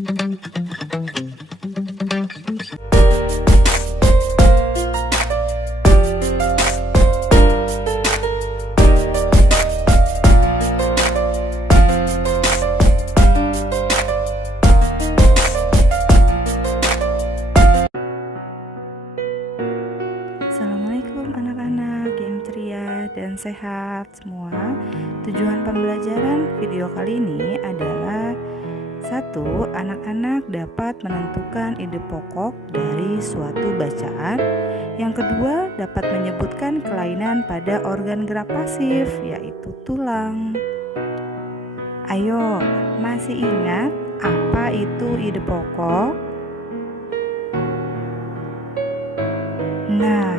Assalamualaikum anak-anak yang ceria dan sehat semua. Tujuan pembelajaran video kali ini adalah: 1. Anak-anak dapat menentukan ide pokok dari suatu bacaan. Yang kedua, dapat menyebutkan kelainan pada organ gerak pasif, yaitu tulang. Ayo, masih ingat apa itu ide pokok? Nah,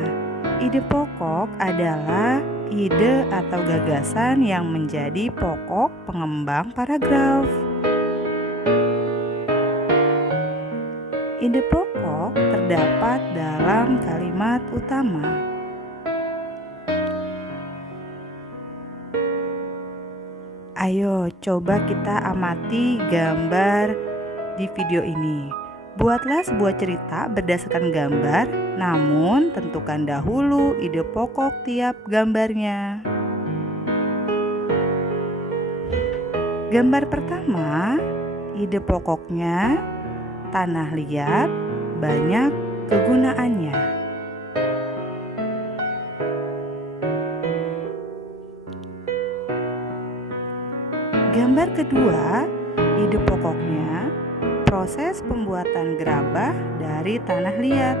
ide pokok adalah ide atau gagasan yang menjadi pokok pengembang paragraf. Ide pokok terdapat dalam kalimat utama. Ayo, coba kita amati gambar di video ini. Buatlah sebuah cerita berdasarkan gambar, namun tentukan dahulu ide pokok tiap gambarnya. Gambar pertama, ide pokoknya tanah liat, banyak kegunaannya. Gambar kedua, ide pokoknya proses pembuatan gerabah dari tanah liat.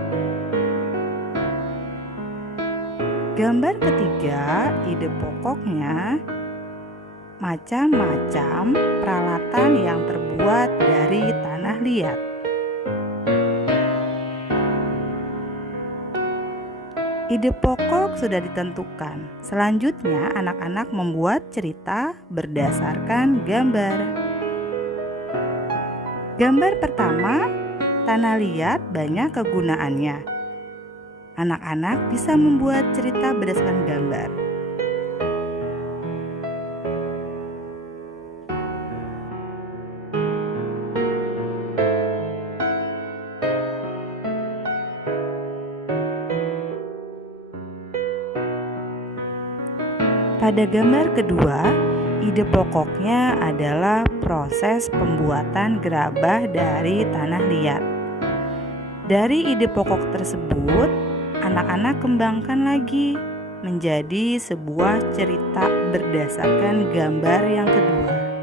Gambar ketiga, ide pokoknya macam-macam peralatan yang terbuat dari tanah liat. Ide pokok sudah ditentukan. Selanjutnya, anak-anak membuat cerita berdasarkan gambar. Gambar pertama, tanah liat banyak kegunaannya. Anak-anak bisa membuat cerita berdasarkan gambar. Pada gambar kedua, ide pokoknya adalah proses pembuatan gerabah dari tanah liat. Dari ide pokok tersebut, anak-anak kembangkan lagi menjadi sebuah cerita berdasarkan gambar yang kedua.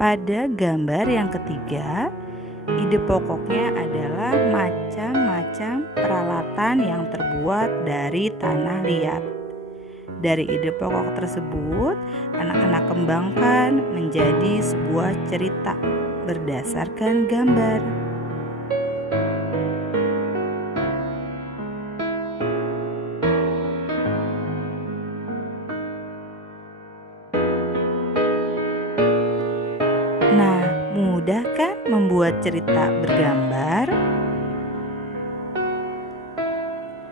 Pada gambar yang ketiga, ide pokoknya adalah macam-macam peralatan yang terbuat dari tanah liat. Dari ide pokok tersebut, anak-anak kembangkan menjadi sebuah cerita berdasarkan gambar. Nah, mudah kan membuat cerita bergambar?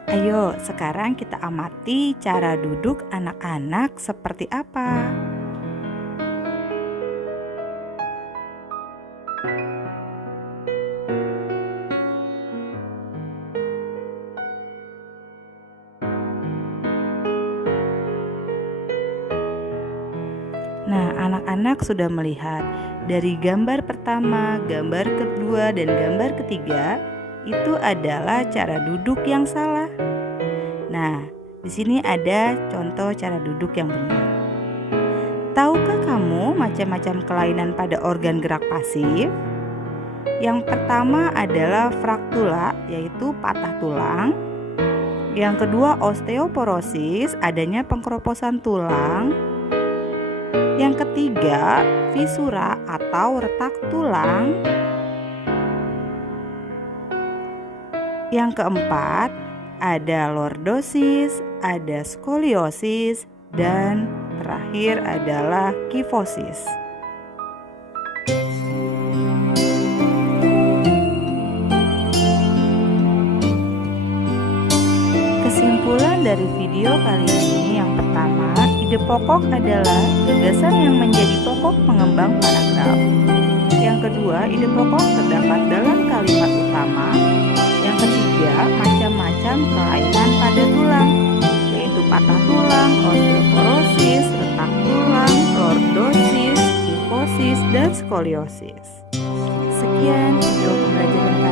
Ayo, sekarang kita amati cara duduk anak-anak seperti apa. Nah, anak-anak sudah melihat dari gambar pertama, gambar kedua, dan gambar ketiga itu adalah cara duduk yang salah. Nah, di sini ada contoh cara duduk yang benar. Tahukah kamu macam-macam kelainan pada organ gerak pasif? Yang pertama adalah fraktula, yaitu patah tulang. Yang kedua, osteoporosis, adanya pengkeroposan tulang. Yang ketiga, fisura atau retak tulang. Yang keempat, ada lordosis, ada skoliosis, dan terakhir adalah kifosis. Kesimpulan dari video kali ini, yang pertama, ide pokok adalah gagasan yang menjadi pokok pengembang paragraf. Yang kedua, ide pokok terdapat dalam kalimat utama. Yang ketiga, macam-macam kelainan pada tulang, yaitu patah tulang, osteoporosis, retak tulang, lordosis, kifosis, dan skoliosis. Sekian video pembelajaran